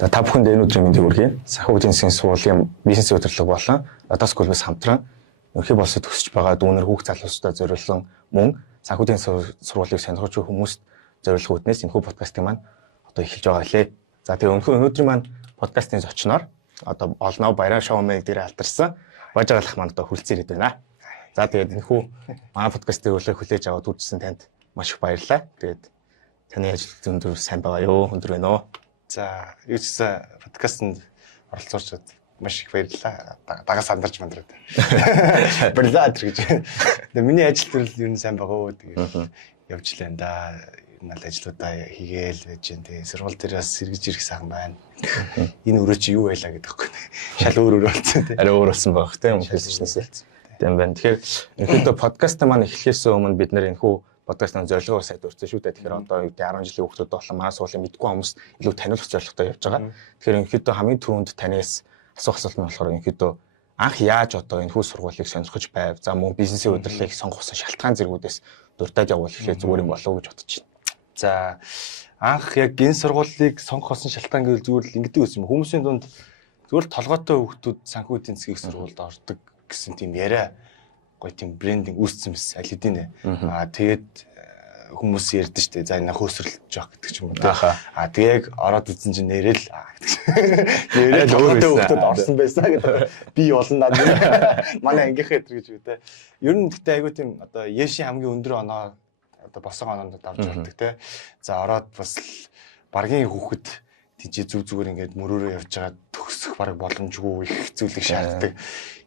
Та бүхэнд энэ өдрийн мэндийг хүргэе. Санхүү эдийн засгийн сургуулийн бизнес удирдлага болон Lotus Group-с хамтран ерөнхий боловсрол төгсөж байгаа дүүнер хүүхд залуучуудад зориулсан мөн санхүү эдийн сургуулийг сонирхож буй хүмүүст зориулах үүднээс энэхүү подкастыг маань одоо эхэлж байгаа лээ. За тэгээ өнөөдрийн маань подкастын зочноор одоо олноо баяраа шоу мэй дээр алдарсан бажагалах маань одоо хүрэлцэн ирээд байна. За тэгээд энэхүү манай подкастыг хүлээж аваад үржсэн танд маш их баярлалаа. Тэгээд таны ажил зөндөр сайн байгаа юу? Өндөр байна уу? За, юу ч гэсэн подкастт оролцоочод маш их баярлалаа. Дагаас андарч мандраад. Баярлалаа гэж. Тэгээ миний ажил төрөл юу н сайн байгаа уу? Тэгээд явж лээ да. Энэ ажлуудаа хийгээл байж гэн. Тэгээ сургууль дээр бас сэргэж ирэх сайхан байна. Энэ өрөө чи юу байлаа гэдэг хэвгүй. Шал өөр болсон тий. Арай өөр болсон байх тий мөнгөснээс. Тийм байна. Тэгэхээр ерөнхийдөө подкаст маань эхлэхээс өмнө бид нэр энэхүү подкастын зорилгоор сайд урьдсан шүү дээ. Тэгэхээр одоо 10 жилийн хүүхдүүд болон манай суулын мэдгүй хүмүүс илүү таниулах зорилготой явж байгаа. Тэгэхээр ерөнхийдөө хамгийн түрүүнд танаас асуух асуулт нь болохоор ерөнхийдөө анх яаж одоо энэхүү сургуулийг сонирхож байв? За мөн бизнесийн удирдлагыг сонгосон шалтгаан зэргүүдээс дуртад явуул гэхээ зүгээр юм болов уу гэж бодож байна. За анх яг энэ сургуулийг сонгосон шалтгаан гэвэл зүгээр л ингэдэг байсан юм. Хүмүүсийн дунд зүгээр л толгойтой хүүхдүүд санхүү эдийн засгийн сургуульд ордог гэсэн тийм яриа гоё тийм брендинг үүссэн мэс аль хэдийн нэ. Тэгээд хүмүүс ярьдэн штэ. За энэ хөөсрөлж жоох гэдэг ч юм уу. Тэгээд ороод үзсэн чинь нэрэл нэрэл өөрөөдөө хүүхдүүд орсон байсан гэдэг. Би болно наа. Манай ангийнхаа өдр гэж үү те. Ер нь гэхдээ айгүй тийм одоо Яши хамгийн өндөр оноо одоо босон оноонд авч болдог те. За ороод бас баргийн хүүхэд тийч зүг зүгээр ингээд мөрөөрөө явж байгаа төгсөх бараг боломжгүй их зүйлийг шаарддаг.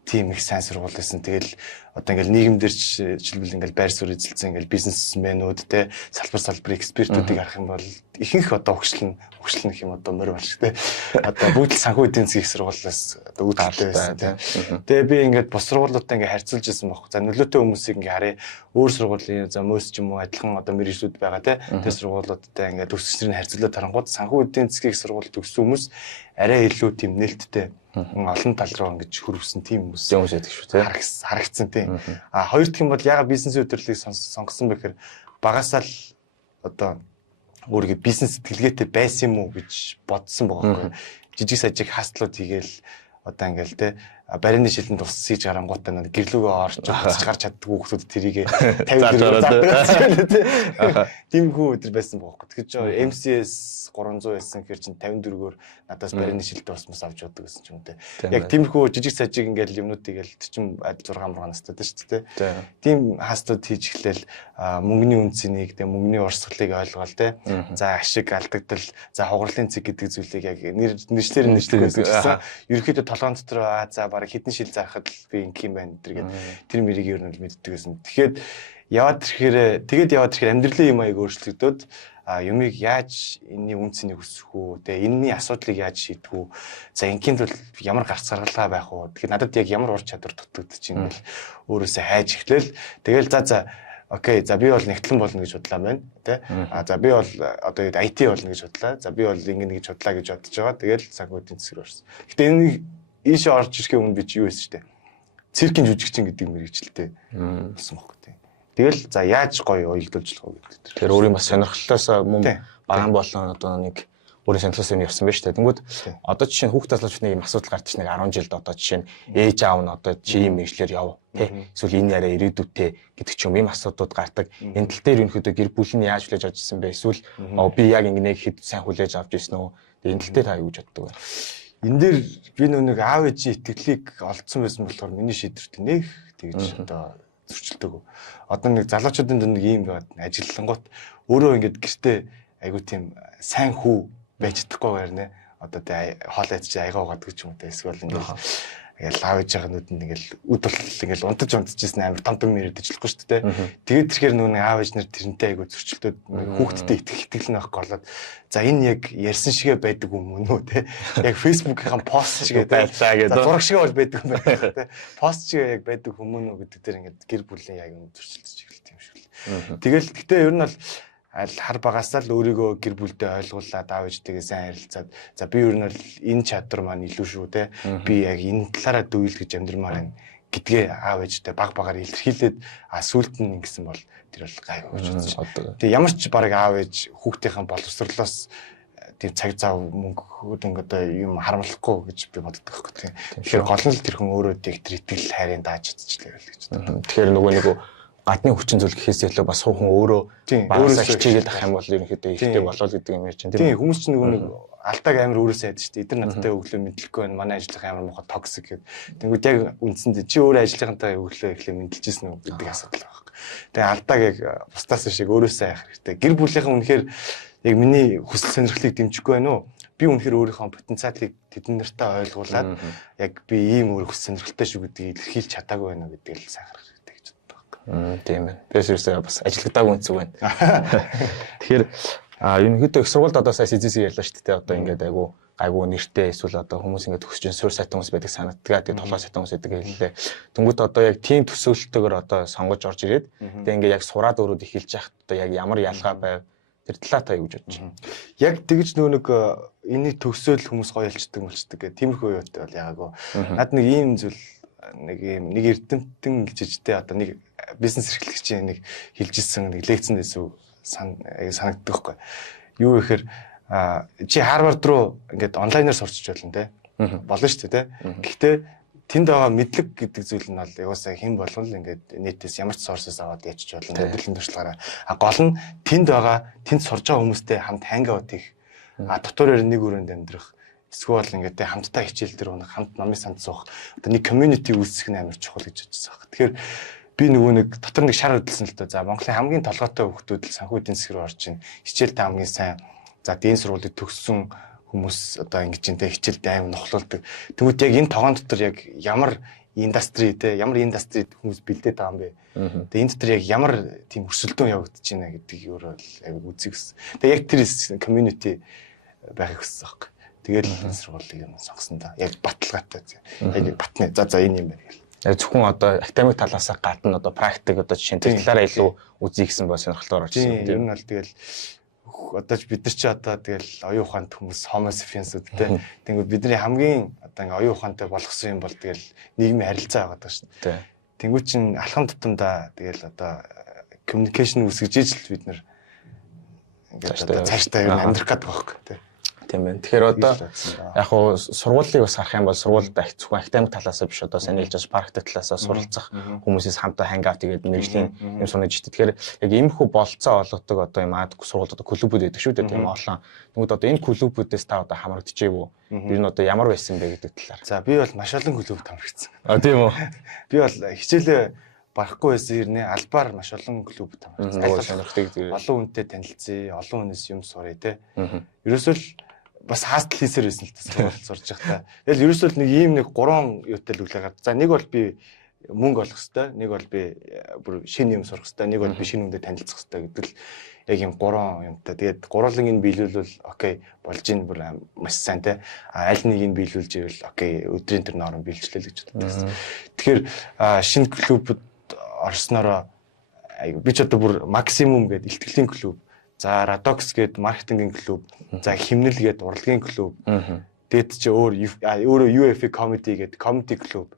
Тийм их сайн сургууль байсан. Тэгэл одоо ингээл нийгэмдэр жишээлбэл ингээл байр суурь эзэлсэн ингээл бизнесмэнүүд те салбар экспертүүдийг харах юм бол ихэнх одоо хөгжлөн гэх юм одоо морь болж те одоо бүгд л санхүү эдийн засгийн сургуулиас одоо үүдэлтэй байсан те. Тэгээ би ингээд бос сургуулиудаа ингээд харьцуулж ирсэн байхгүй. За нөлөөтэй хүмүүсийг ингээд харъя. Өөр сургуулийн за МОС ч юм уу адилхан одоо мэргэжлүүд байгаа те. Тэр сургуулиудтай ингээд өсгчрийн харьцуулаад харангууд санхүү эдийн засгийн сургууль төгссөн хүмүүс арай илүү тийм нээлттэй олон тал руу ингэж хөрвсөн тийм хүмүүс байдаг шүү те. Харагдсан тийм. Хоёр дахь юм бол яга бизнесийн удирдлагыг сонгосон бэхээр багасаа л одоо өөрийнхөө бизнес сэтгэлгээтэй байсан юм уу гэж бодсон байгаа байхгүй. Жижиг сажиг хастлууд хийгээл одоо ингээл те барины шилэн тус хийж гарангуудаа нэг гэрлүүгөө орж гарч чаддгүй хүмүүс тэрийг 50 зардаг те. Тийм хүү өдр байсан байхгүй. Тэгэхээр ч MCS 300 байсан хэр чин 54-өөр надаас барины шилдэг усмас авч явдаг гэсэн ч юм те. Яг тиймэрхүү жижиг сажиг ингээл юмнуудыг л 46 мургаан настаад шүү дээ. Тийм хастууд хийж эхлээл мөнгөний үнцнийг те мөнгөний урсгалыг ойлгоол те. За ашиг алдагдал за хугарлын цэг гэдэг зүйлийг яг нэршлэр гэсэн. Ерөнхийдөө толгоон дотор за бараг хэдэн шил заахад би ингэх юм байна гэдэг тэр мэрийг ер нь л мэддэг гэсэн. Тэгэхээр яваад ирэхээр амьдралын юм аяг өөрчлөгдөд юмыг яаж энэний үнцнийг өсгөх үү те энэний асуудлыг яаж шийдэх үү за ингийн тул ямар гарц гаргалгаа байх уу тэгэхээр надад яг ямар ур чадвар дутагдчих юм бол өөрөөсөө хайж эхлээл тэгэл за окей за би бол нэгтлэн болно гэж бодлоо байна те за би бол одоо IT болно гэж бодлоо за би бол ингэ гэж бодлоо гэж бодож байгаа тэгэл санхүү эдийн засаг орсон. Гэтэ энэ ийшээ орж ирэхээ өмнө би чи юу байсан штэ циркийн жүжигчин гэдэг мэрэгчлээ болсон байхгүй те. Тэгэл за яаж гоё уялдуулж болох вэ гэдэг. Тэгэхээр өөрийн бас сонирхлоос мөн багаан болон одоо нэг өөрийн сонирхлоос нь явсан байж таа. Тэнгүүд одоо жишээ нь хүүхд залуучны юм асуудал гарч нэг 10 жилд одоо жишээ нь ээж аав нь одоо чи юм мэдлэр яв тий. Эсвэл энэ яриа ирээдүйтэй гэдэг ч юм асуудууд гардаг. Энэ тал дээр ерөнхийдөө гэр бүл нь яаж хүлээж авч ирсэн бэ? Эсвэл би яг ингэ хэд сайн хүлээж авч ирсэн үү? Энэ тал дээр та юу гэж боддог вэ? Энэ дээр би нэг аав ээжийн итгэлийг олдсон байсан болохоор миний шийдвэрт нэх тэгж одоо зөрчилдөг. Одоо нэг залуучуудын дунд нэг юм байгаад ажиллангууд өөрөө ингээд гэртээ айгуу тийм сайн хүү байж чадахгүй байрнэ. Одоо тэ хоол идэж аягаа угаадаг ч юм уу тэ эсвэл ингээд лав ээж байгаа нүдэнд ингээд үд бол ингээд унтажсэн амар том мэрэгдэж болохгүй шүү дээ. Тэгээд тэрхээр нүг аав ээж нар тэрнтэй айгуу зөрчилдөд хүүхдтэй итгэл нь авахгүй болоод за энэ яг ярьсан шигэ байдаг юм уу те яг фэйсбүүкийн пост шигэ байлаа гэдэг зураг шигэ бол байдаг юм байна те пост шигэ яг байдаг хүмүүн үү гэдэг дээр ингээд гэр бүлийн яг юм зөрчилдөж эхэлт юм шиг л. Тэгэл гэхдээ ер нь бол хар багасаа л өөрийгөө гэр бүлдээ ойлгуулад аав ээжтэйгээ сайн харилцаад за би ер нь бол энэ чадвар маань илүү шүү те би яг энэ талаараа дүүл гэж амьдрмаар байна гэдгээ аав ээжтэй багаар илэрхийлээд сүулт нь ингэсэн бол тэр бол гайгүй гэж бодсон. Тэгээ ямар ч баг аав ээж хүүхдийн боловсрлоос тийм цаг зав мөнгөд ингээд одоо юм харамлахгүй гэж би боддог байхгүй тийм. Тэгэхээр гол нь л тэр хүн өөрөө тэр итгэл хайрын дааж чадчихлаа гэж боддог. Тэгэхээр нөгөө нэг гадны хүчин зүйл гэхээс илүү бас хүн өөрөө багасаа хичээгээд ах юм бол ерөнхийдөө ихтэй болол гэдэг юм яа чинь тийм. Хүмүүс чинь нөгөө нэг алдааг амар өөрөөсөө яддаг шүү дээ. Эдгээр надтай өглөө мэдлэхгүй байна. Манай ажлынхаа амар муухай токсик гэдэг. Тэнгүүд яг үндсэндээ чи өөрөө ажлынхантай өглөө эхлээ мэдлэжсэн үү гэдэг асуудал байна. Тэгээ алдааг яг бусдаас шиг өөрөөсөө хайх хэрэгтэй. Гэр бүлийнхэн үнэхээр яг миний хүсэл сонирхлыг дэмжихгүй байна уу? Би үнэхээр өөрийнхөө потенциалыг тэдэн нартай ойлгуулад яг би ийм өөр хүсэл сонирхолтой шүү гэдгийг илэрхийлж чадаагүй байна гэдгийг л сайхрах хэрэгтэй гэж боддог байхгүй. Тийм байна. Бэсэрсээ бас ажиллагдаагүй үнцэг байна. Тэгэхээр ерөнхийдөө их сургуульд одоо сая CCC ярьлаа шүү дээ. Одоо ингээд айгу нэртэй эсвэл одоо хүмүүс ингээд төгсөж суурь сайтай хүмүүс байдаг санагддаг. Тэгээ толгой сайтай хүмүүс байдаг хэллээ. Тэнгүүт одоо яг тийм төсөөлөлтөөр одоо сонгож орж ирээд тэгээ ингээд яг сураад өрөөд эхэлж яхад одоо яг ямар ялгаа байв тэр талаа та юу гэж бодож байна? Яг тэгж нэг энийг төгсөөл хүмүүс гоё ялчдаг болчдаг гэх тиймэрхүү юутай бол яагаагүй. Над нэг ийм зүйл нэг эрдэмтэн гिचжтэй одоо нэг бизнес эрхлэгчийн нэг хэлжсэн нэг лекцэн дэсүү санагддаг байхгүй. Юу гэхээр чи Харвард руу ингээд онлайнаар сурчиж болно те. Болно шүү дээ те. Гэхдээ тэнд байгаа мэдлэг гэдэг зүйл нь бол яваасаа хэн болгон л ингээд нийтээс ямар ч сорсоос аваад ячиж болно. Мэдээллийн туршлагаараа. Гол нь тэнд сурж байгаа хүмүүстэй хамт хангаут их. Дотоороор нэг өрөөнд амьдрах. Эсвэл ингээд хамтдаа хичээл дээр унах, хамт номын санд суух. Одоо нэг community үүсгэх нь амар чухал гэж бодсон баг. Тэгэхээр би нөгөө нэг дотор нэг шар хөдөлсөн л дөө. За Монголын хамгийн толгойтой хүмүүс л санхүү эдийн засаг руу орж ийн. Хичээлтэй хамгийн сайн. За дийн сургуулийг төгссөн хүмүүс одоо ингэж энэ хичээлдээ аим нохлуулдаг. Тэгвэл яг энэ тогоон дотор яг ямар индастри хүмүүс бэлдээд байгаа юм бэ? Тэгээ энэ дотор яг ямар тийм өрсөлдөөн явагдаж байна гэдгийг өөрөө аяг үзэх гэсэн. Тэгээ яг тэр community байхыг хүссэн байхгүй. Тэгээд энэ сургуулийг юм сонгосон да. Яг баталгаатай. Яг батны. За энэ юм байна гэл. Зөвхөн одоо академик талаас гадна одоо практик одоо жишээ нь тэр талаараа илүү үзье гэсэн бол сонирхолтой орчихсон. Тийм. Энэ бол тэгэл одоо бид нар чи одоо тэгэл оюун ухаанд хүмүүс homo sapiens-үүд те. Тэнгүүд бидний хамгийн одоо ингээ оюун ухаантай болгосон юм бол тэгэл нийгмийн харилцаа байгаа даа шүү дээ. Тэнгүүд чин алхам тутамдаа тэгэл одоо communication үүсгэж ижил бид нар ингээд одоо цаашдаа юу амьдрах гэдэг байхгүй те. Тийм байна. Тэгэхээр одоо яг хуу сургуулийг бас харах юм бол сургуульд зөвхөн академик талаас биш одоо сайн хэлж байгаа практик талаас суралцах хүмүүсээс хамтаа хангаут тэгээд мэрэгжлийн юм сурнаж ичдэг. Тэгэхээр яг иймэрхүү болцоо олгодог одоо юм сургуульд одоо клубүүд байдаг шүү дээ тийм олон. Тэгвэл одоо энэ клубүүдээс та одоо хамрагдчихэв үү? Ер нь одоо ямар байсан бэ гэдэг талаар. За би бол маш олон клубт хамрагдсан. Тийм үү. Би бол хичээлээ барахгүй байсан ирнэ албаар маш олон клубт хамрагдсан. Олон хүнтэй танилцъя, олон хүнээс юм суръя те. Ерөөсөө л бас хаастл хийсээр байсан л та сурж байхдаа. Тэгэл ерөөсөө нэг ийм нэг гурван юутай л үглээ гард. За нэг бол би мөнгө олох хэвээр, нэг бол би бүр шинэ юм сурах хэвээр, нэг бол би шинэ хүнтэй танилцах хэвээр гэдэг л яг ийм гурван юмтай. Тэгээд гурван энэ биелүүлвэл окей болж ийн бүр маш сайн те. Аль нэг нь биелүүлж ивэл окей өдрийн тэр ноорон биелжлээ л гэж боддог. Тэгэхээр шинэ клубд орсноороо би ч одоо бүр максимум гэдэг илтгэлийн клуб. За Radox гээд маркетингийн клуб, за химнэл гээд урлагийн клуб. Тэгэд чи өөрөө UFA comedy гээд comedy клуб.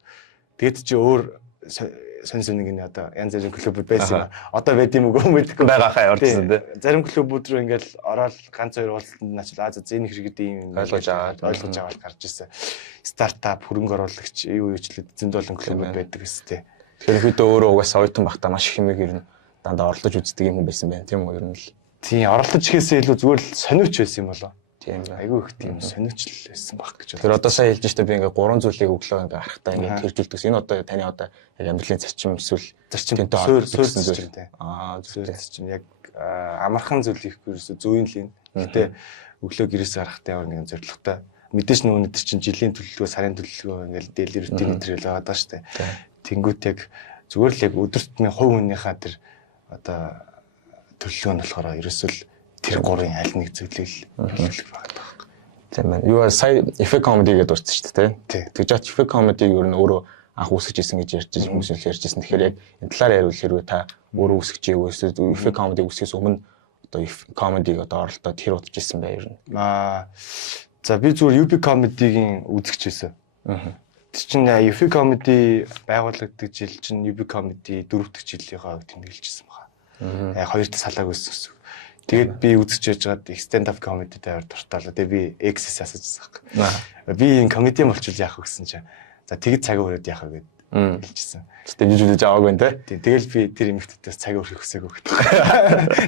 Тэгэд чи өөр сонь нэг энэ одоо янз бүрийн клубуд байсан. Одоо байд юм уу мэдгүй байгаа хаа орсон тий. Зарим клубуд руу ингээл ороод ганц хоёр уулзалтанд начал зэний хэрэгэд юм ойлгож аваад гарч ирсэн. Стартап, хөрөнгө оруулагч, юу юучлээд зөнд олон клубуд байдаг өстэй. Тэгэхээр хэд өөрөө угаасаа оюутан багтаа маш их хэмээг ирнэ. Дандаа оролдож үздэг юм хүн байсан байх тийм үү ер нь л. Тийм оролдож ихээсээ илүү зүгээр л сониуч байсан юм болоо. Тийм бай. Айгүй их тийм сониуч л байсан баг гэж. Тэр одоо сайн хэлж штэ би ингээ гурван зүйлийг өглөө ингээ харахтаа ингээ хэрэгжүүлдэг. Энэ одоо таны одоо яг амьдралын зарчим эсвэл зарчимтэй холбогдсон зүйл. Зүйл зарчим яг амархан зүйл хийхгүй ерөөсөө зүүн л юм. Гэтэ өглөө гэрээс гарахтаа ямар нэгэн зорилготой. Мэдээж нөгөө тэр чинь жилийн төлөвлөгөө, сарын төлөвлөгөө ингээл дээл рутин нэтрэл байгаа даа штэ. Тэнгүүт яг зүгээр л яг өдөртний хувь хүнийхээ тэр одоо төлөвлөгөө нь болохоор ерөөсөө л тэр гурын аль нэг зүйлийг төлөвлөх байгаа байхгүй. Тийм байна. Юу сая effect comedy гэдэг урьдсан шүү дээ тий. Тэгж чад effect comedy юу н өөрөө анх үүсгэж исэн гэж ярьж байсан хүмүүс л ярьж исэн. Тэгэхээр яг энэ талаар ярил хэрвээ та өөрөө үүсгэж ирэв эсвэл effect comedy үүсгэхээс өмнө одоо comedy-г одоо оролдоод хэр удаж исэн бай ер нь. За би зүгээр UP comedy-гийн үзэгч байсан. Тэр чинь UP comedy байгуулагддаг жил чинь UP comedy 4 дахь жилийнхаа тэмдэглэжсэн байна. Яг хоёр дахь салааг өссөн гэсэн. Тэгээд би үзэж яж байгаад их stand up comedy дээр дуртаалаа. Тэгээд би X-с асуужсан хэрэг. Би энэ комеди болчихвол яах вэ гэсэн чинь. За тэгэд цаг өрөөд яах вэ гэд хэлчихсэн. Тэгтээ жижигдэж аваагүй нэ. Тийм. Тэгэл би тэр эмэгтэйгээс цаг өрөх хүсээгүй гэдэг.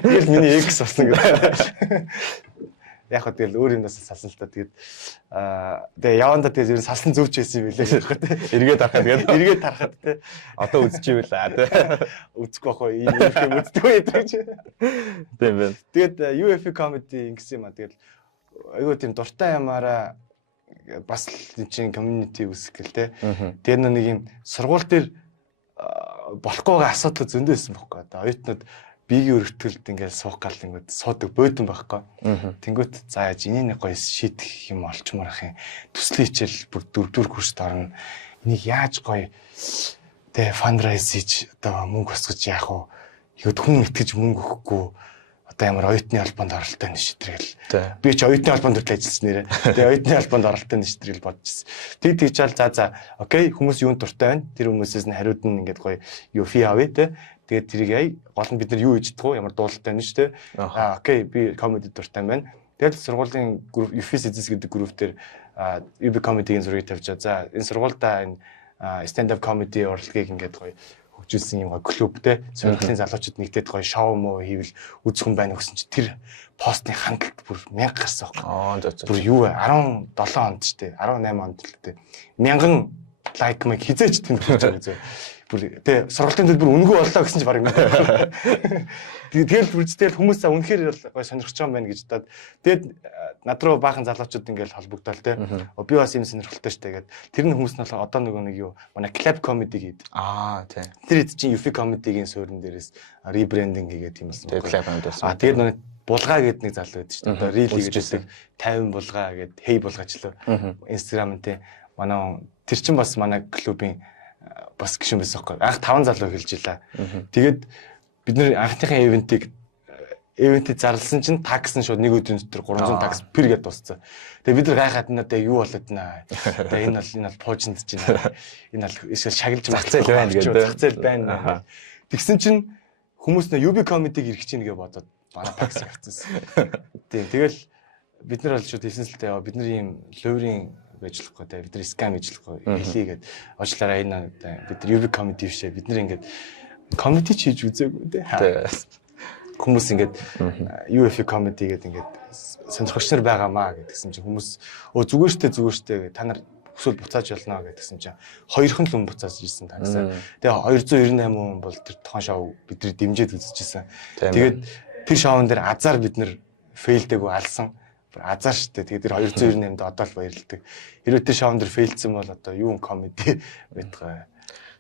Тэгэл миний X болсон гэдэг. Яг хөө тэгэл өөр юмнаас салсан л та. Тэгээд тэгээ явандаа тэгээд ер нь салсан зөвч байсан юм билээ. Эргээд тарахад тэгээд эргээд тарахад те. Одоо үзчихвэл те. Үзэхгүй ах вэ? Энэ юм үздэг байдаг чи. Тийм байна. Тэгээд UFO comedy ингэсэн юм а. Тэгэл айгуу тийм дуртай ямаараа бас л чинь community үүсгэл те. Тэгээд нэг юм сургууль дээр болохгүйгээ асуудал зөндөөсөн байхгүй. Одоо оюутнууд биегийн өргөтгөлд ингээд суух гал ингээд суудаг бөөдөн байхгүй. Тэнгүүт за яаж энийг гоё шийдэх юм олчмаар ах юм. Төслийн хичээл бүр 4-4 курст орно. Энийг яаж гоё тэ фандрайз хийж одоо мөнгө өсгөж яах вэ? Ихэд хүн итгэж мөнгө өгөхгүй одоо ямар оюутны албанд оролттой нь шийдэргэл. Би ч оюутны албанд хүртэл ажилласан нэрээ. Тэгээ оюутны албанд оролттой нь шийдэргэл бодчихсон. Тэгж чаал за окей хүмүүс юунд дуртай байна? Тэр хүмүүсээс нь хариуд нь ингээд гоё юфи авъя те. Тэгээд тэрийг яа гол нь бид нар юу хийж чадах вэ? Ямар дуулалтай нь шүү дээ. Окей би комеди дуртай байна. Тэгээд сургуулийн групп UFIS гэдэг групп дээр UB comedy-ийн зургийг тавьчаа. За энэ сургуультай энэ stand up comedy урлагийг ингээд гоё хөгжүүлсэн юм гоё клуб те. Сургуулийн залуучууд нэгдээд гоё шоу муу хийвэл үзэх хүн байна гэсэн чи тэр постны хандлт бүр 1000 гарсан байхгүй. Бүр юу вэ? 17 онд ч те. 18 онд л те. 1000 лайк мэг хизээч тэнд болж байгаа зөө. Бүр тэ сургалтын төлбөр үнэгүй боллоо гэсэн чи баг юм. Тэгэл бүрдтэл хүмүүс за үнэхээр гоё сонирхож байгаа юм байна гэж бодоод тэгэд над руу баахан залуучууд ингээл холбогдоод те би бас юм сонирхолтой штэ гэд тэр нь хүмүүс нь одоо нэг юу манай club comedy гэдэг. Тийм. Тэр хэд чинь UFI comedy-гийн суурин дээрээс rebranding хийгээд юм болсон. Тэгээд club comedy болсон. Тэгээд нэг булгаа гэдэг нэг залуу байдаг штэ. Одоо reel хийгээд 50 булгаа гэд хей булгаачлаа. Instagram те манай тэр чинь бас манай клубын бас гişүн байсан байхгүй. Анх 5 залуу хэлж илаа. Тэгээд бид нэр анхныхаа ивэнтийг зарласан чинь такс нь шууд нэг өдрийн дотор 300 такс пэр гэдээ дууссан. Тэгээд бид нар гайхаад надаа юу болоод наа. Тэгээд энэ бол пуужинд чинь энэ бол эсвэл шагилж зах зээл байна гэдэг. Зах зээл байна. Тэгсэн чинь хүмүүс нэ UB comedy-г ирэх чинь гэж бодоод манай такс авчихсан. Тийм. Тэгэл бид нар бол шууд хэлсэн л тээ бид нар ийм луурийн ажиллахгүй те бид нар скам ажиллахгүй хэлийгээд уучлаарай энэ бид нар UB comedy бишээ бид нар ингээд comedy хийж үзээгүй те хүмүүс ингээд UFO comedy гэдэг ингээд сонирхогч нар байгаамаа гэдгсэн чинь хүмүүс зүгээр штэ та нар хүсвэл буцааж ялнаа гэдгсэн чинь 2хан л хүн буцааж ирсэн таньсан. Тэгээ 298 хүн бол тэр тухайн шоу бидний дэмжиж үзчихсэн. Тэгээд тэр шоун дээр азар бид нар фейлдэггүй алсан. Азар штэ. Тэгээд тэр 298-д одоо л баярлалдаг. Хэрвээ тэр шоун дээр фейлдсэн бол одоо юу комеди байтгаа.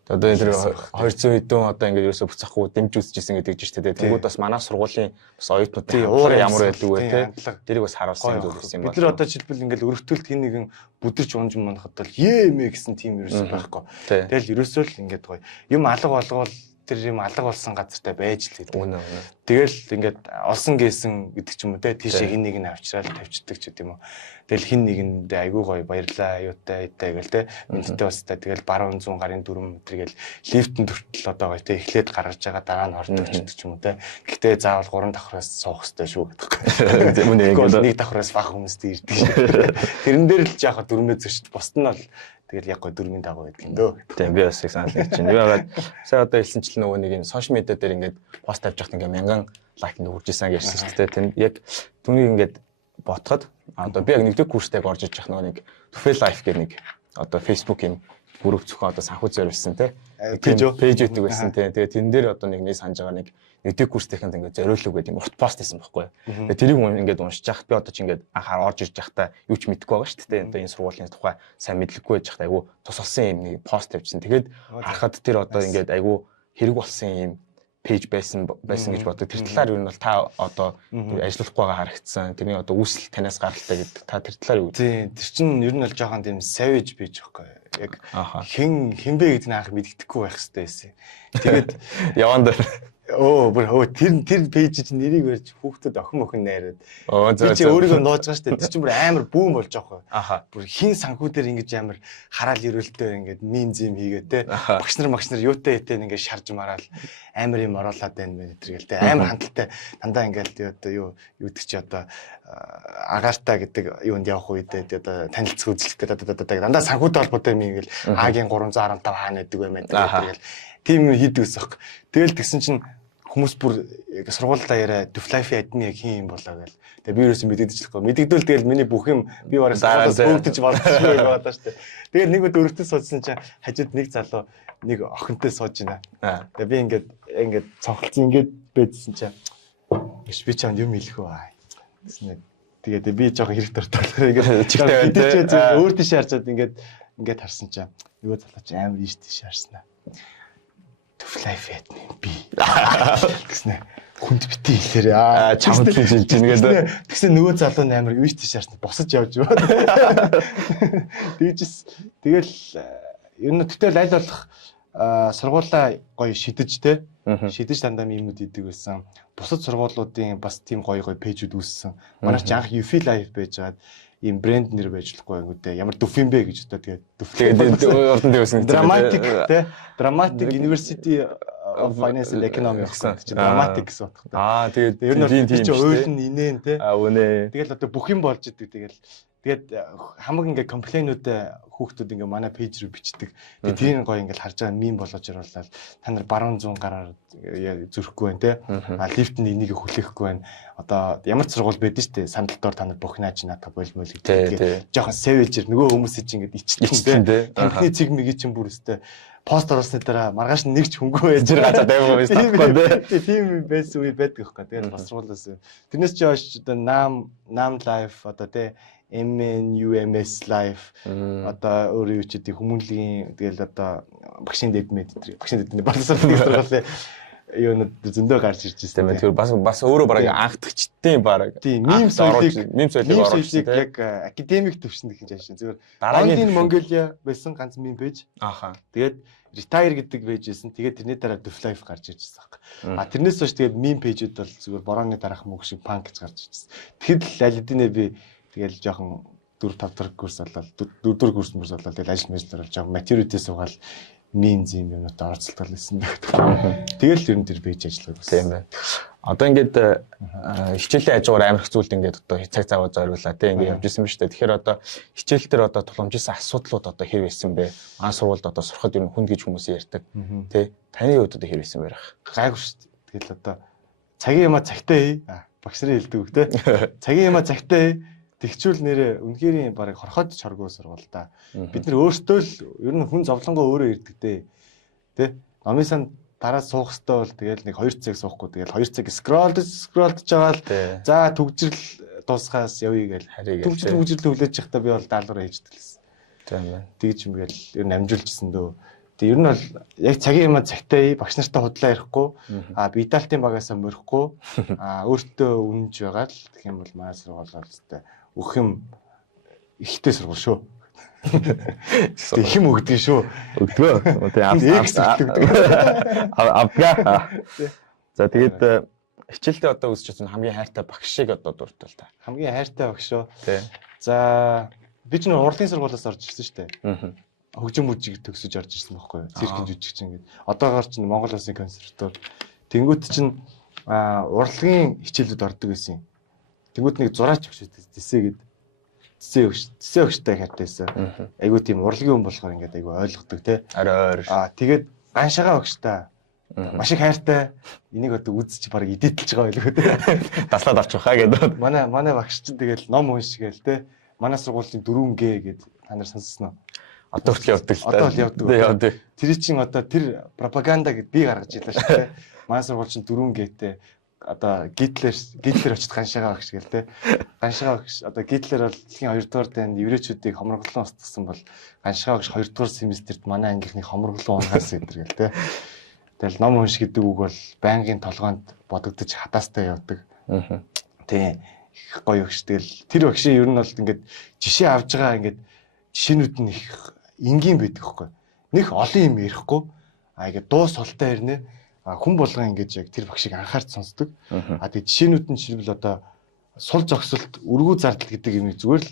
Одоо тэр 200 хэдэн одоо ингээд ерөөсө буцахгүй дэмж үзчихсэн гэдэг чинь штэ. Тэнгүүд бас манай сургуулийн бас оюутнууд уур ямар байдаг вэ те. Тэрийг бас харуулсан зүйл байсан юм байна. Бид нар одоо жишээлбэл ингээд өргөтөлд хин нэгэн бүдэрч унж манахад бол мэ гэсэн тим ерөөсө байхгүй. Тэгэл ерөөсөө л ингээд гоё юм алга болгоол тэр юм алга болсон газартай байж л гэдэг. Тэгэл ингээд олсон гээсэн гэдэг ч юм уу те тийшээ хин нэг нь авчраад тавьчихдаг ч гэдэм юм уу. Тэгэл хин нэгэндээ айгүй гоё баярлаа аюутай гэл те мэдтэй бастай тэгэл баруун 100 гарын 4 метргээл лифтэн төртөл одоо гоё те эхлээд гаргаж байгаа дараа нь ордог ч юм уу те. Гэхдээ заавал 3 давхраас суух хэрэгтэй шүү гэдэг. Үнэ нэг давхраас бага хүмүүстэй ирдэг. Тэрэн дээр л яхаа дөрмөө зөрчд босд нь бол тэгэл яг гоо дөрмийн дагуу байдаг юм дөө. Тийм би бас их санал нэг чинь. Би байгаа сая одоо хэлсэнчлэн нөгөө нэг юм сошиал медиа дээр ингээд пост тавьж байхад ингээд 1000 лайк нүрж исэн гэж хэлсэн шүү дээ. Тэр яг түүнийг ингээд ботход одоо би яг нэгдүгээр курстэй орж иж явах нэг Tufel Life гэх нэг одоо Facebook юм бүрөв зөвхөн одоо санхүү зориулсан те пэйж өгдөг байсан те тэгээ тэн дээр одоо нэг санаж байгаа нэг нэгдүгээр курстэйхэнд ингээд зориулдаг гэдэг юм урт пост хийсэн байхгүй. Тэгээ тэрийг ингээд уншиж яхад би одоо ч ингээд анхаар орж ирж явахдаа юу ч мэдэхгүй байгаа шүү дээ. Одоо энэ сургуулийн тухай сайн мэдлэггүй байж хахад айгу тусалсан юм нэг пост тавьчихсан. Тэгээд харахад тэр одоо ингээд айгу хэрэг болсон юм пэйж байсан гэж боддог. Тэр талаар юу нь бол та одоо ажиллахгүй байгаа харагдсан. Тэрний одоо үүсэл танаас гаралтай гэдэг. Та тэр талаар юу? Тийм. Тэр чинь ер нь бол жоохон тийм savage байж байхгүй. Яг хинбэ гэдэг нь анх мэддэхгүй байх хэрэгтэй байсан. Тэгээд яван дээр Бүр тэр пэйж чинь нэрийг барьж хүүхдэд охин охин найраад. Би чи өөрийгөө нууж байгаа шүү дээ. Тэр чинь бүр амар бүүм болж байгаа байхгүй. Аха. Бүр хин санхүүдээр ингэж амар хараал ирүүлтэй ингэж мим зим хийгээд те. Багш нар юутай хитэн ингэж шарж мараал амар юм оруулаад байна мэн гэтэргээл те. Амар хандлттай дандаа ингээл одоо юу гэдэг чи одоо агаартай гэдэг юунд явах үедээ одоо танилцах үзлэх гэдэг дандаа санхүүтэй холбоотой юм ингээл Агийн 315 хаана гэдэг юм гэдэг. Тийм хийдэг ус баг. Тэгэл тэгсэн чинь хүмүүс бүр яг сургуультай яриа Duflife адmin яг хин юм болоо гэл. Тэгээ би юусэн мэдэгдэжлэхгүй. Мэдэгдвэл тэгэл миний бүх юм би бараг сургуулиас хөөгдөж болчихсон юм байна шүү дээ. Тэгээ нэг өдөр өртөс суудсан чинь хажууд нэг залуу нэг охинтой сууж байна. Тэгээ би ингээд цонхолцсон ингээд байдсан чинь би чанд юм хэлэх үү. Тэснэ. Тэгээд би жоохон хэрэг дуртай. Ингээд чигтэй байна. Өөр тийш харчаад ингээд харсан чинь нөгөө залуу чи амар ийш тийш харснаа. Duflife адmin би гэснэ хүнд бити хэлээрээ чамд л жилж ийн гэдэг. Тэгсэн нөгөө залуу амар ийш тийш харснаа босож явж байгаа. Тэгэл ер нь тэгтэл аль болох сургуулаа гоё шидэж те шидэж дандаа юмуд идэг байсан. Бусад сургуулиудын бас тийм гоё пэйжүүд үүссэн. Манай ч анх UFI Live байжгаад ийм брэнд нэр байж болохгүй юм үү. Ямар дүф юм бэ гэж одоо тэгээд урд нь дэвсэн. Dramatic те Dramatic University of Finance and Economics гэдэг чинь Dramatic гэсэн утгатай. Тэгээд ер нь тийм ойлн инээн те. Үнэ. Тэгэл одоо бүх юм болж идэг. Тэгээд хамаг ингээ комплейнүүдээ хүүхдүүд ингээ манай пэйж рүү бичдэг. Тэгээд тэрийг гоё ингээ харж байгаа мим болгож ируулаад та нар баруун зүүн гараар зүрхгүй байна те. Лифтэнд энийг хүлээхгүй байна. Одоо ямар ч сургууль байдаг шүү дээ. Сандалтаар та нар бухнаач надад болмол гэдэг. Жохон сэвэлжэр нөгөө хүмүүсийг чинь ингээ иччихсэн те. Танхны цэг мэги чинь бүр өстэй пост оруулсны дараа маргааш нэг ч хөнгөө байж байгаа дайваа байсан байхгүй тий. Тийм байсан үе байдаг байхгүй. Тэгээд бас сургуулиас тэрнээс чи хойш одоо нам лайф одоо тий MNUMS Live одоо өөр юу ч гэдэг хүмүүнлэгийн тэгэл одоо багшийн дэдмэд боловсрол сургуулийн юунууд зөндөө гарч ирж байсан. Тэр бас өөрөө бараг анхдагчдын бараг. Тийм мим соёлыг оруулсан яг академик төвшөнд гэж аашин. Зүгээр дараагийн Mongolia байсан ганц мим пэйж. Аха. Тэгээд retire гэдэг пэйж байсан. Тэгээд тэрний дараа Duflife гарч ирж байсан. Тэрнээс хойш тэгээд мим пэйжүүд бол зүгээр борооны дараах мөг шиг панк гэж гарч ирж байсан. Тэгэхэд л аль эдинэ би тэгэл жоохон 4-5 дахь курс болоод 4-р курс болоод тэгэл ажил мэжлэр бол жоохон maturity суугаал мим зим юмнууд оролцолтол байсан. Тэгэл ер нь тэр пэйж ажилладаг байсан юм байна. Одоо ингээд хичээлийн хажуугаар амар их зүйлд ингээд одоо цаг цаваа зориулаа тийм ингээд явж исэн ба шүү дээ. Тэгэхээр одоо хичээл дээр одоо тулгамжсан асуудлууд одоо хэр байсан бэ? Маань сургуульд одоо сурахад ер нь хүнд гэж хүмүүс ярьдаг. Тэ таны хувьд одоо хэр байсан бэ? Гайгүй шүү дээ. Тэгэл одоо цагийн юмаа цагтаа хий. Багш нарын хэлдэг үг те. Цагийн юмаа цагтаа хий. Тэгчүүл нэрээ үнэхээр барыг хорхоод чоргоо сургуул та. Бид нар өөртөө л ер нь хүн зовлонгоо өөрөө ирдэг дээ. Тэ? Номын сан дараа суух хэвээр бол тэгэл нэг 2 цаг суухгүй тэгэл 2 цаг скролдж байгаа л за төгжрэл дуусгаас явъя гээл. Төгжрэл хүлээж явахдаа би бол даалгавар хийждэг лсэн. Тийм байна. Тэгж юм гээл ер нь амжуулжсэн дөө. Тэг ер нь бол яг цагийн юм цагтаа багш нартай худлаа ярихгүй бидалтын багаасаа морихгүй өөртөө үнэнж байгаа л гэх юм бол манай сургууль бол зү өөх юм ихтэй сургууль шүү. Их юм өгдөг шүү. Өгдгөө. Тэгээ авгаа. За тэгээд хичээлдээ одоо үсч байгаа хамгийн хайртай багшийг одоо дуртал та. Хамгийн хайртай багш шүү. Тий. За би ч нэг урлагийн сургуулиас орж ирсэн шүү дээ. Хөгжим мужиг төгсөж орж ирсэн байхгүй юу? Циркэн жүжигч ингээд. Одоогоор чинь Монгол Улсын консерватори. Тэнгүүт чинь урлагийн хичээлүүд ордог байсан юм. Тэнгүүт нэг зураач өгч дэсээ цэсээ өгчтэй хатайсан. Айгуу тийм урлагийн хүн болохоор ингээд айгуу ойлгодог те. Арай ойр. Тэгээд ганшагаа өгчтэй. Маш их хайртай. Энийг одоо үзчих бараг идэтэлж байгаа байлгүй те. Таслаад авчих хаа гэдэг. Манай багш чинь тэгэл ном уншгээл те. Манай сургуулийн 4G гэд та нар сонссноо. Одоо хүртэл явдаг л та. Одоо л явдаг. Тэр чинь одоо тэр пропаганда гэд би гаргаж ийлээ шүү дээ. Манай сургууль чинь 4G-тэй одоо Гитлер очиж ганшаага багш гэл те. Ганшаага багш одоо Гитлер бол дэлхийн 2-р дайнд еврейчүүдийг хомроглон устгасан бол ганшаага багш 2-р семестрт манай ангийнхны хомроглон унгаас идэр гэл те. Тэгэл ном унш гэдэг үг бол байнгын толгоонд бодогдож хатаастай явдаг. Тийм их гоё багш. Тэгэл тэр багшийн ер нь бол ингээд жишээ авж байгаа ингээд жишээнүүд нь их энгийн байдаг хгүй. Них олон юм ярихгүй. Ингээд дуу султай ирнэ. хүн болгон ингэж яг тэр багшийг анхаарч сонсдог. Тэгээ жишээнүүд нь жишээлбэл одоо сул зогсолт, өргүү зардал гэдэг юм зүгээр л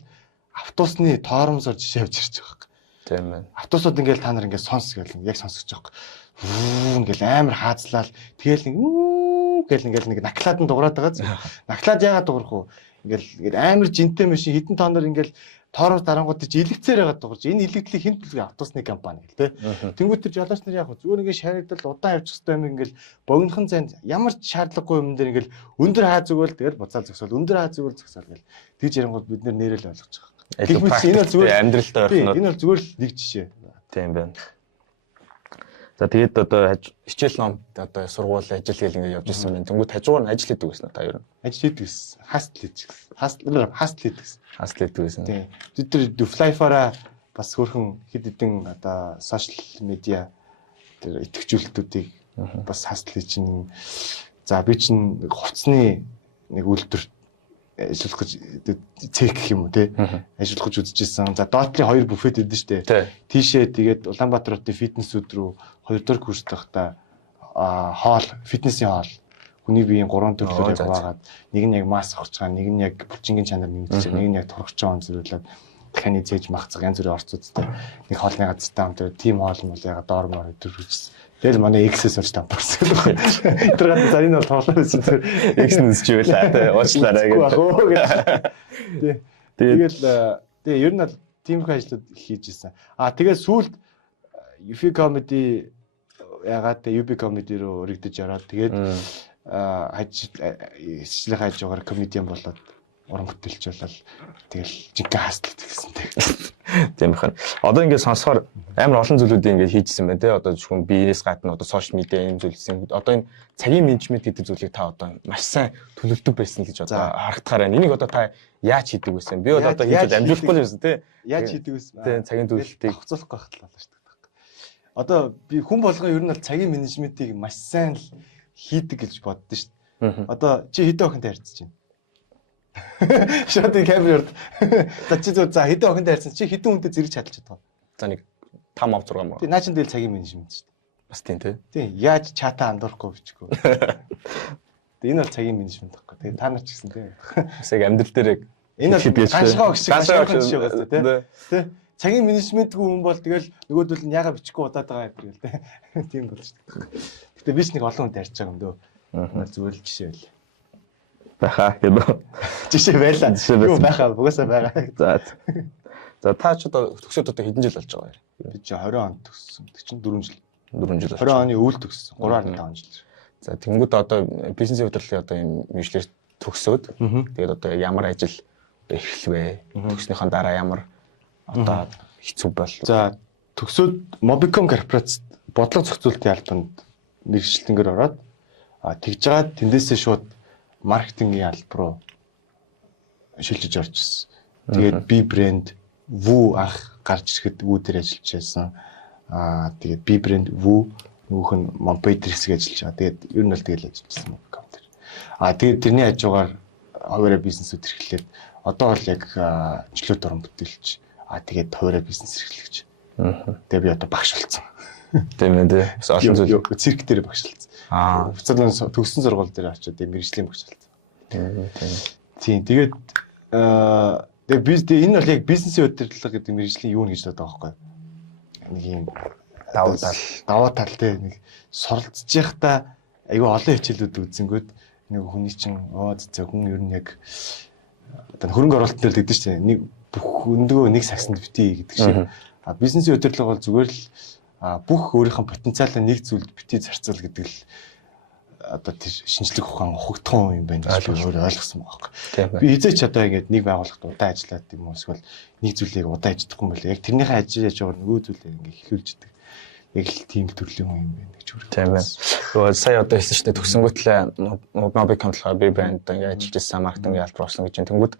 автобусны тоормсоор жишээ авч ирж байгаа юм. Тийм байна. Автобусууд ингээл та нар ингээд сонс гэл яг сонсож байгаа юм. Ингээл амар хаацлал тэгэл ингээл нэг наклаад нь дуурайд байгаа зү. Наклаад яагаад дуурах вэ? Ингээл амар жинтэй машин хитэн тооноор ингээл тоороор дарангууд чи илэгцээр байгаа дуурж. Энэ илэгдлийг хэн төлөв автобусны компани гэл тэ. Тэнгүүд тэр жолооч нар яг зүгээр ингээд шааригдал удаан явчих хэвээр юм ингээл богинохон зайд ямар ч шаардлагагүй юм дээр ингээл өндөр хаа зүгэл тэгэл буцаал зөксөл өндөр хаа зүгэл зөксөл гэл. Тэгж ярингууд бид нэрэл ойлгож байгаа. Энэ бол зүгээр амьдралтай орхинод. Энэ бол зүгээр л нэг жишээ. Тийм байна. За тэгээд одоо хичээл ном одоо сургууль ажил гэл ингээд явж ирсэн байна. Тэнгүүд хажуугаар нь ажил хийдэг гэсэн та юу? Ажил хийдэг гэсэн. Хастл хийдэг гэсэн. Хастл хийдэг гэсэн. Хастл хийдэг гэсэн. Тийм. Бид тэр Duflife-аараа бас хөрхөн хэд хэдэн одоо сошиал медиа тэр итгэжүүлэлтүүдийг бас хастл чинь. За би чинь хувцсны нэг үйлдвэр ажиллах гэж цэг гэх юм уу те ажиллах гэж үзчихсэн. За Dotly 2 буфет өгдөн штэ. Тийшээ тэгээд Улаанбаатар хотын фитнесүүд рүү 2 дахь курс дахта хоол, фитнесийн хоол. Хүний биеийн 3 төрлөөр яваагаад нэг нь яг маск авч байгаа, нэг нь яг булчингийн чанар нэмэгдэж, нэг нь яг турхч байгаа зэрүүлээд дахианы цээж махцаг янз бүрийн орцуудтай нэг хоолны газартай хамт тим хоол нь бол яг доор мөр өдөрч. Тэгэл манай X-с орж тавтарсан. Тэр гадаа за энэ бол тоглоом байсан. X-нэс ч байлаа те уучлаарай гэж. Тэгэл тэгээ ер нь бол тиймэрхүү ажлууд хийж исэн. Тэгээ сүүлд UFI comedy ягаад UB comedy руу өргөдөж ороод тэгээд хэсжлэх хажуугаар комедиан болоод уран бүтээлч болол тэгэл жинхэнэ хастлт гэсэн тэг. Тийм байна. Одоо ингээд сонсохоор амар олон зүйлүүдийг ингээд хийжсэн байна те. Одоо зөвхөн биенээс гадна одоо сошиал медиа юм зүйлсэн. Одоо энэ цагийн менежмент гэдэг зүйлийг та одоо маш сайн төлөвлөдөг байсан гэж одоо харагдахаар байна. Энийг одоо та яаж хийдэг байсан? Би бол одоо хийж амжуулахгүй л байсан те. Яаж хийдэг байсан? Тийм цагийн төлөвлөлтийг хоцолохгүй хахлаа шүү дээ. Одоо би хүн болгоо ер нь бол цагийн менежментийг маш сайн л хийдэг гэж боддоо шүү дээ. Одоо чи хэдэн охинтой харьцаж байна? Шот камерт. За чи за хэдэн охинтой харьцсан чи хэдэн хүнтэй зэрэг чадчих чадгаа. За нэг 5 ав 6 маа. Тий наачин дээр цагийн менежмент шүү дээ. Бас тийм тий. Тий яаж чата андуурахгүй бичихгүй. Энэ бол цагийн менежмент байхгүй. Тэгээ та нар ч гэсэн тий. Бас яг амьдрал дээр яг энэ бол ганшгаа өгч жишээ байгаа тий. Цагийн менежментгүй хүн бол тэгэл нөгөөдөл нь яга бичихгүй удаад байгаа гэдэг л тий. Тийм болж шүү дээ. Гэтэ би ч нэг олон хүнтэй харьцаж байгаа юм дөө. Зүгээр л жишээ байл. Баха гэдэг. Жишээ байлаа. Юу байхаа угаасаа байгаа. За. За та ч одоо төгсөөд одоо хэдэн жил болж байгаа юм? Би чи 20 онд төгссөн. Тэг чинь 4 жил. 4 жил. 20 оны өвөл төгссөн. 3.5 жил. За тэнгууд одоо бизнесийн удирдлагын одоо юм мэдлэр төгсөөд тэгээд одоо ямар ажил эхлэвэ? Төгснөхийн дараа ямар одоо хэцүү бол. За төгсөөд Mobicom корпорац бодлого зохицуулалтын албанд мэргэжилтэнгээр ороод тэгж жагаад тэндээсээ шууд маркетингийн албар руу шилжиж орж ирсэн. Тэгээд би брэнд Ву анх гарч ирэхэд Ву дээр ажиллаж байсан. Тэгээд би брэнд Ву нүүх нь Mompedrix гэж ажиллаж байгаа. Тэгээд ер нь бол тэгэл ажиллаж байсан Mobicom дээр. Тэгээд тэрний хажуугаар хуваараа бизнесүүд эрхлээд одоо бол яг чөлөөт орон бүтээлч. Тэгээд хуваараа бизнес эрхлэгч. Тэгээд би одоо багш болсон. Тийм ээ тий. Олон зүйл цирк дээр багш болсон. Буцаад төгссөн сургууль дээр очиод мэрэгжлийн багш болсон. Тийм. Тэгээд энэ бол яг бизнесийн удирдлага гэдэг мэрэгжлийн юу гэж боддог байхгүй. Нэг юм даваа тал те нэг суралцж байхдаа айгүй олон хичээлүүд үзэнгүүт нэг хүний чинь за хүн ер нь яг одоо хөрөнгө оруулалт дээр тэгдэж чинь нэг бүх өндгөө нэг сагсанд битгий гэдэг шиг. Бизнесийн удирдлага бол зүгээр л бүх өөрийнхөө потенциалаа нэг зүйлд битгий зарцуул гэдэг л одоо тэр шинжлэх ухаан ухагдсан юм байна гэж би өөрөө ойлгосон байхгүй. Би хизээч одоо ингэж нэг байгууллагад удаан ажиллаад юм уу эсвэл нэг зүйлийг удаан ажиллахгүй юм байна. Яг тэрнийхээ ажиллаж байгаа нөгөө зүйлээ ингэ эхлүүлж идэг. Яг л тийм төрлийн хүн юм байна гэж өөрөө. Тийм байна. Нөгөө сая одоо хэлсэн шүү дээ төгсөнгөтлөө Mobicom болохоор би брэнд ингэ ажиллаж байсан маркетингийн албар болсон гэж. Тэнгүүд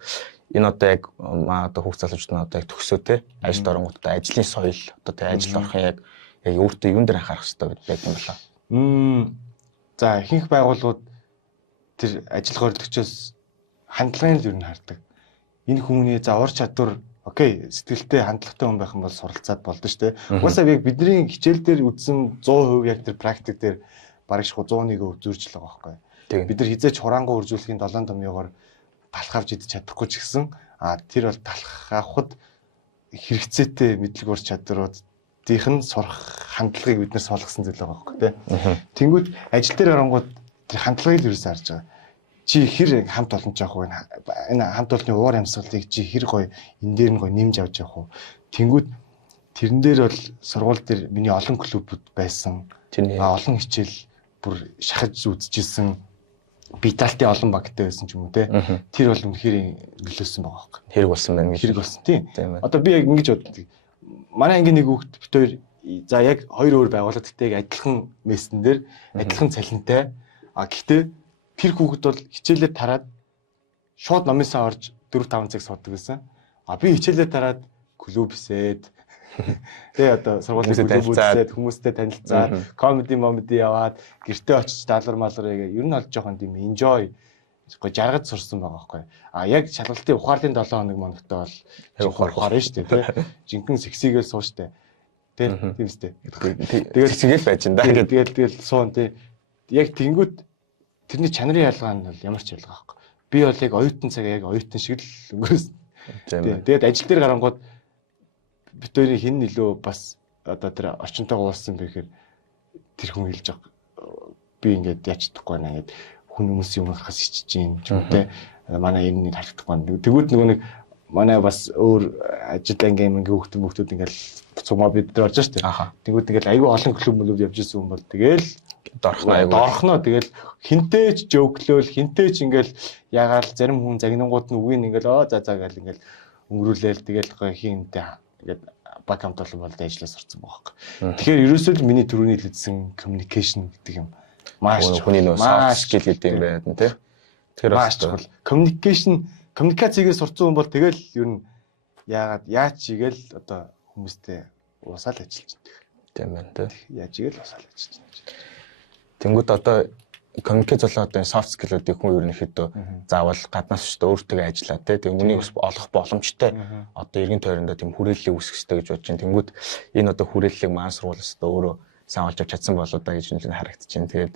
энэ одоо яг одоо хүүхд залуучууд нь одоо яг төгсөө те ажилд оронгуудаа ажлын соёл одоо те ажилд орохын яг өөртөө юун дээр анхаарах хэрэгтэй байдаг юм болоо. За ихэнх байгууллагууд тэр ажил хөдөлгчөөс хандлагын л юу н хардаг. Энэ хүмүүний за ур чадвар окей сэтгэлтэй хандлагатай хүн байх юм бол суралцаад болдоо шүү дээ. Угаасаа яг бидний хичээл дээр үзсэн 100% яг тэр практик дээр бараг шууд 101% зөрж л байгаа байхгүй. Тийм. Бид нар хизээч хурангуй үржүүлэхийн 7 томьёогоор талах авч идэж чадахгүй ч гэсэн тэр бол талах авахд хэрэгцээтэй мэдлэг ур чадруудынх нь сурах хандлагыг бид нар суулгасан зүйл байгаа байхгүй тий. Тэнгүүд ажил дээр гарангууд тэр хандлагыг л ерөөсөө харж байгаа. Чи хэр хамт олон ч явах вэ? Энэ хамт олонны уур амьсгалыг чи хэр гоё энэ дээр нь гоё нэмж авч явах вэ? Тэнгүүд тэрэн дээр бол сургууль дээр миний олон клубуд байсан. Олон хичээл бүр шахаж үзчихсэн. Биталтын олон багтай байсан ч юм уу те. Тэр бол үнэхээр нөлөөсөн байгаа байхгүй. Хэрэг болсон байна гэж. Хэрэг болсон тийм. Одоо би яг ингэж боддог. Манай ангийн нэг хүүхэд бит хоёр за яг хоёр өөр байгууллага гэхдээ яг адилхан мессен дээр адилхан цалинтай. Гэхдээ тэр хүүхэд бол хичээлээ тараад шууд номынсаа орж 4-5 цаг суудаг гэсэн. Би хичээлээ тараад клубсээд тэгээ одоо сургуулийн клубүүдсээд хүмүүстэй танилцаад комеди яваад гэртээ очиж даалгар малгар яг ер нь олж жоохон тийм enjoy гоо жаргаж сурсан байгаа байхгүй. Яг шалгалтын ухаарлын 7 хоног моногтой бол ухаарна шүү дээ тий. Жинхэнэ сексигээл суу штэ. Тийм үстэй. Тэгээд сэгэл байж ин да. Тэгэл суун тий. Яг тэнгүүд тэрний чанарын ялгаа нь бол ямар ч ялгаа байхгүй. Би бол яг оюутан цаг яг оюутан шиг л өнгөрөөсөн. Тэгээд ажил дээр гарангууд бит хоёрын хин илүү бас одоо тэр орчинтойгоо уулсан бэхээр тэр хүн хэлж байгаа. Би ингээд яач чадахгүй байна гэд хүмүүсийн өмнө гарахаас ичж гин ч юм те. Манай энэ нэг харагдахгүй. Тэгвэл нөгөө нэг манай бас өөр ажил ангийн хүүхдүүд ингээл цугмаа бид нар орж штэ. Тэгвэл ингээл айгүй олон клуб явж исэн хүн бол тэгэл дорхноо тэгэл хинтээч жөөглөөл хинтээч ингээл ягаал зарим хүн загнангууд нь үгийн ингээл за гэл ингээл өнгөрүүлээл тэгэл хинтээ ингээд баг хамт олон болд ажиллаж сурцсан байгаа юм. Тэгэхээр ерөөсөө л миний түрүүний хэлсэн communication гэдэг юм маш хүний нөө soft skill гэдэг юм байна тий. Тэгэхээр маш чухал. Коммуникацийг сурцсан хүн бол тэгэл ер нь яагаад яаж игээл одоо хүмүүстэй уусаал ажиллаж байна. Тийм байна тий. Яаж игээл уусаал ажиллаж байна. Тэнгүүд одоо коммуникац болоо одоо soft skill-уудыг хүн ерөнхийдөө заавал гаднаас ч өөртөө ажиллаа тийм үнийг олох боломжтой одоо эргэн тойрондоо тийм хүрээллийг үүсгэх хэрэгтэй гэж бодож байна. Тэнгүүд энэ одоо хүрээллийг маань сургуулиас одоо өөрөө сайн олж авч чадсан болоо да гэж нэг харагдчихээн. Тэгээд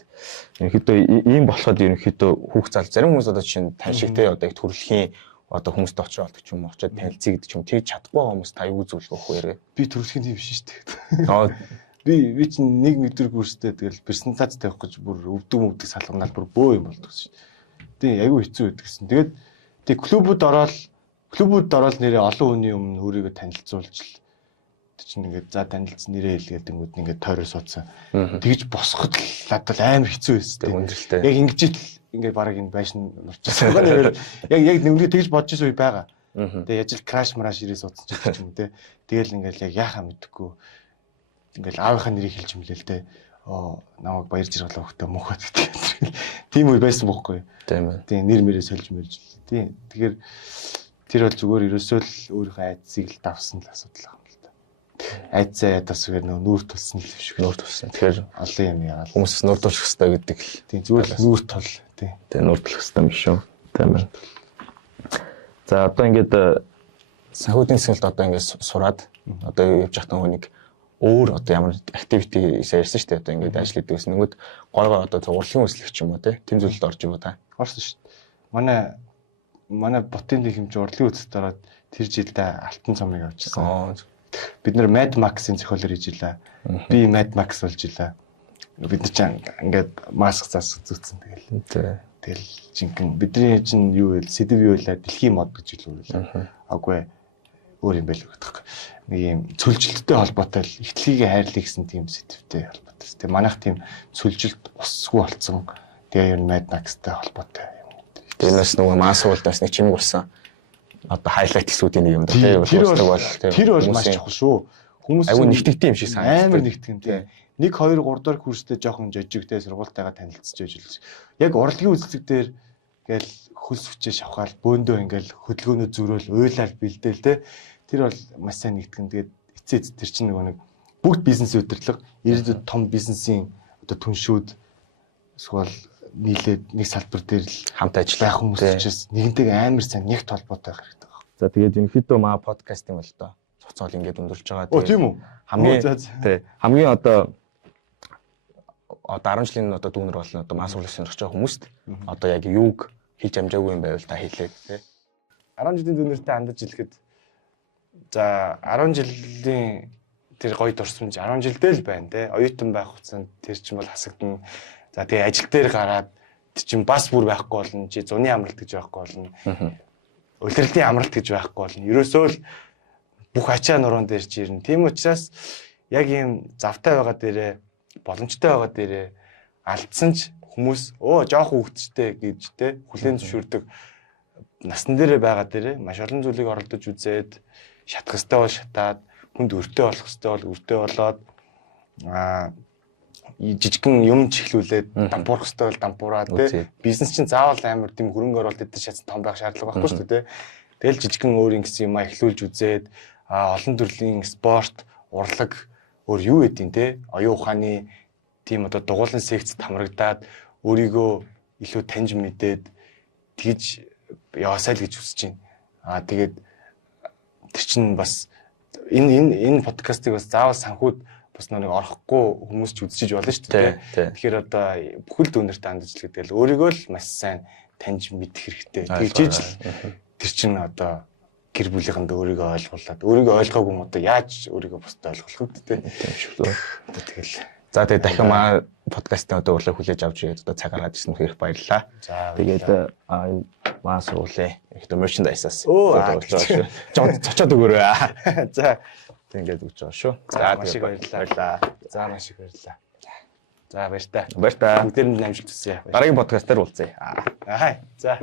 ерөнхийдөө ийм болоход ерөнхийдөө хүүхд зал зарим хүмүүс одоо чинь тань шиг тийм одоо их төрөлхийн одоо хүмүүстэй очиж болдог ч юм уу очиод танилцъя гэдэг ч юм тэгж чадахгүй байгаа хүмүүс та юу зөвлөх вэ хэрэг? Би төрөлхийн тийм биш шүү дээ. Би чинь нэг өдөр курстэй тэгэл презентац тавих гэж бүр өвдөг салганаар бүр бөө юм болдог шин. Тийм айгүй хэцүү байдаг гэсэн. Тэгээд тэг клубуд ороод нэрээ олон хүний өмнө өөрийгөө танилцуулж л чинь ингээд за танилцсан нэрээ хэлгээд тэнгууд ингээд тойроо суудсан. Тэгж босоход л надад амар хэцүү байсан тийм. Яг ингэж л ингээд бараг энэ байшин нурчсан. Яг нэг тэгж бодож исэн үе байгаа. Тэгээ яж л краш мараш ирээ суудсан ч юм те. Тэгэл ингээд яг яхаа мэдхгүй ингээл аавынхаа нэрийг хэлж мэлээ л те. Намайг баяр жаргалаа өгтөө мөнхөд гэдэг. Тийм үе байсан бохоггүй. Тийм ээ. Тийм нэр мэрээ сольж мэрж. Тийм. Тэгэхээр тэр бол зүгээр ерөөсөө л өөрийнхөө айдсыг л давсан л асуудал юм л та. Айдсаа ядаас үгээр нүүр тулсан л биш. Нүүр тулсан. Тэгэхээр олон юм яагаад хүмүүс нүүр тулах хэрэгтэй гэдэг л. Тийм зүгээр л нүүр тул. Тийм. Тийм нүүр тулах хэрэгтэй юм шүү. Тийм ээ. За одоо ингээд санхүүгийн сэлд одоо ингээд сураад одоо явж байхдаа нэг өөр одоо ямар activity ярьсан шүү дээ. Одоо ингээд ажил хийдэг гэсэн. Нөгөөд гойгоо одоо урлагийн үйлчлэгч юм уу те. Тэм зүйлд орж ивэ та. Орсон шүү дээ. Манай ботын хэмжээ урлагийн үйлчлэгт ороод тэр жилдээ алтан цомыг авчихсан. Бид нэр Mad Max-ийн зохиолоор хийж илаа. Би Mad Max болж илаа. Бид нар ч ингээд маск зас зүтсэн тэгэл. Тэгэл жинхэнэ бидний чинь юу вэ? Сэдв юу вэ? Дэлхийн мод гэж хэлвэл. Аггүй өөр юм байл гэдэг. Нэг юм цөлжилттэй холбоотой л ихтлгийн хайрлыг гэсэн тийм сэдвтэй холбоотой. Тэгээ манайх тийм цөлжилт усгүй болцсон. Тэгээ ер нь Mad Max-тай холбоотой юм. Тэрнээс нөгөө маасуулдаас нэг чимэг болсон. Одоо хайлайт хэсүүдийн нэг юм да тийм тэр бол маш чухал шүү. Хүмүүс аюу нэгтгэдэг юм шиг санагдав. Амар нэгтгэн тийм. 1 2 3 дахь курстэй жоохон жижигтэй сургуультайгаа танилцж ижил. Яг урлагийн үйлчлэг дээр гээл хөлс хүчээ шавхаал бөөндөө ингээл хөдөлгөөнөө зөрөөл уйлал бэлдээл те. Тэр бол маш сайн нэгтгэн. Тэгээд эцээц тэр чинь нөгөө нэг бүгд бизнес удирдлага ирээдүйд том бизнесийн одоо түншүүд эсвэл нийлээд нэг салбар дээр л хамт ажиллах хүмүүс учраас нэгэнтэйг амар сайн нэг толботой байх хэрэгтэй байна. За тэгээд ерөнхийдөө маа подкаст юм л доо. Цоцол ингээд өндөрлж байгаа. Тийм үү? Хамгийн одоо одоо 10 жилийн одоо дүүнер болно одоо мас урлаг сонирхож байгаа хүмүүст одоо яг юуг хийж амжаагүй юм байвал та хэлээд тий. 10 жилийн дүүнертэй хандаж хэлэхэд за 10 жилийн тэр гоё дурсамж 10 жилдээ л байна те. Оюутан байх хугацаанд тэр чинь бол хасагдана. За тэгээ ажил дээр гараад тэр чинь бас бүр байхгүй болно. Чи зуны амралт гэж байхгүй болно. Улирлын амралт гэж байхгүй болно. Ерөөсөө л бүх ачаа нуруунд дээр чи ирнэ. Тийм учраас яг ийм завтай байгаа дээрээ боломжтой байгаа дээрээ алдсан ч хүмүүс жоох хөвгтчтэй гэж те хүлээн зөвшөөрдөг насн дээрээ байгаа дээрээ маш олон зүйлийг оролдож үзээд шатах хэвээр бол шатаад хүнд өртөө болох хэвээр бол өртөө болоод жижигхэн юм чихлүүлээд дампуурах хэвээр бол дампуураа те бизнес чинь заавал амар тийм хөрөнгө оруулалт дээр шатсан том байх шаардлага байхгүй шүү дээ те. Тэгэл жижигхэн өөрийн гэсэн юм эхлүүлж үзээд олон төрлийн спорт урлаг өөр юу гэдیں те оюун ухааны тийм одоо дугуулын секцэд хамрагдаад өөрийгөө илүү таньж мэдээд тэгж яваасай л гэж хүсэж байна. Тэгээд тэр чинь бас энэ подкастыг бас заавал санхүүд бас нэг орохгүй хүмүүс ч үзчихэж болно шүү дээ. Тэгэхээр одоо бүхэл дүүнертэй хандаж л гэдэг л өөрийгөө л маш сайн таньж мэдэх хэрэгтэй. Тэгжиж л тэр чинь одоо гэр бүлийнхэнд өөрийгөө ойлгуулад өөрийгөө ойлгоогүй юм одоо яаж өөрийгөө бусдад ойлгуулах вэ тийм шүү дээ. Тэгэл. За тэгээд дахин маа подкастын одоо урилга хүлээж авч ирээд одоо цаг гаргаад ирсэн хэрэг баярлалаа. Тэгээд энэ маа сургуулийн ихтэй мерчендайсаас цочоод өгөөрэй. За тэгээд өгч байгаа шүү. За маш их баярлалаа. За маш их баярлалаа. За баяр та. Баяр та. Бүгдээр нь амжилт хүсье. Дараагийн подкастаар уулзъя. За.